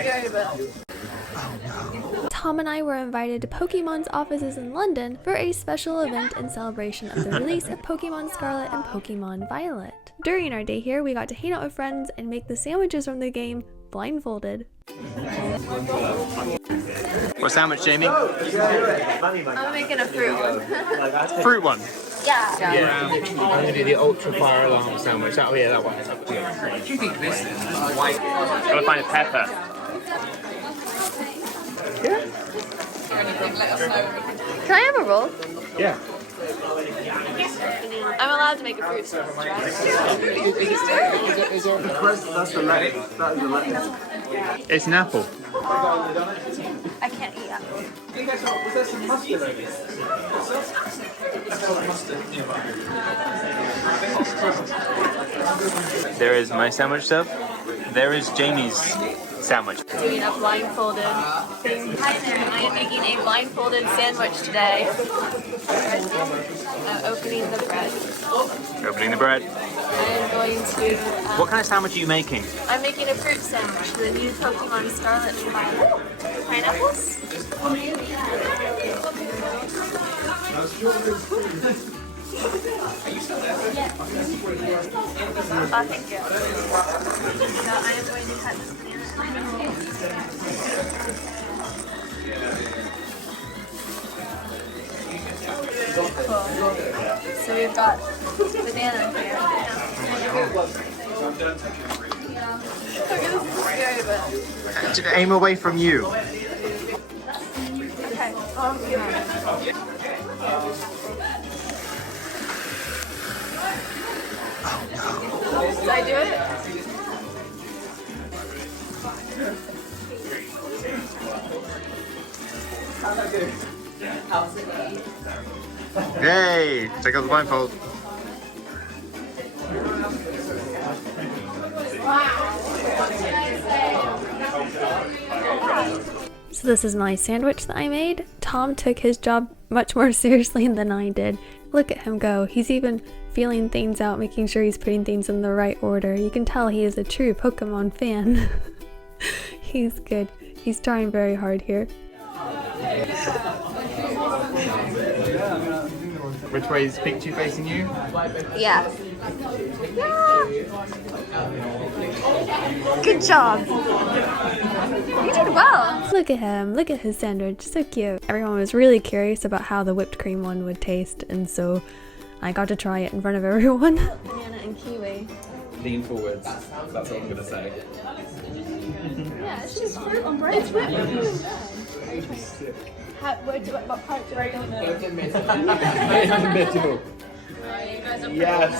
scary, but... Tom and I were invited to Pokemon's offices in London for a special event in celebration of the release of Pokemon Scarlet and Pokemon Violet. During our day here, we got to hang out with friends and make the sandwiches from the game blindfolded. What sandwich, Jamie? I'm making a fruit one. Fruit one? Yeah. I'm gonna do the ultra fire alarm sandwich. Oh yeah, that one. Gotta find a pepper. Can I have a roll? Yeah. I'm allowed to make a fruit sandwich, right? That's the lettuce. That is the lettuce. It's an apple. I can't eat apples. There is my sandwich stuff. There is Jamie's sandwich. Doing a blindfolded thing. Hi there, I am making a blindfolded sandwich today. I'm opening the bread. Opening the bread. I am going to... What kind of sandwich are you making? I'm making a fruit sandwich for the new Pokemon Scarlet and Violet. Pineapples? Oh, thank you. So I am going to cut this banana. Cool. So we've got banana here. Okay, this is scary, but... Aim away from you. Okay. Did I do it? Yay! Take out the blindfold. So this is my sandwich that I made. Tom took his job much more seriously than I did. Look at him go. He's even feeling things out, making sure he's putting things in the right order. You can tell he is a true Pokemon fan. He's good. He's trying very hard here. Which way is Pikachu facing you? Yeah. Good job. You did well. Look at him. Look at his sandwich. So cute. Everyone was really curious about how the whipped cream one would taste, and so I got to try it in front of everyone. Banana and kiwi. Lean forwards. That's what I'm gonna say. Yeah, it's just fruit on bread. It's whipped cream. What part do I don't know? In the middle. Yes.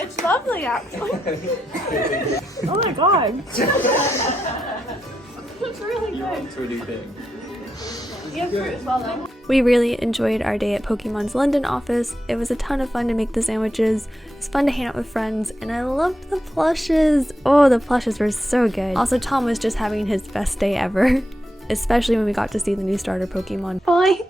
It's lovely, actually. Oh my god. It's really good. It's really big. You have fruit as well, though. We really enjoyed our day at Pokemon's London office. It was a ton of fun to make the sandwiches. It was fun to hang out with friends, and I loved the plushes. Oh, the plushes were so good. Also, Tom was just having his best day ever, especially when we got to see the new starter Pokemon. Bye!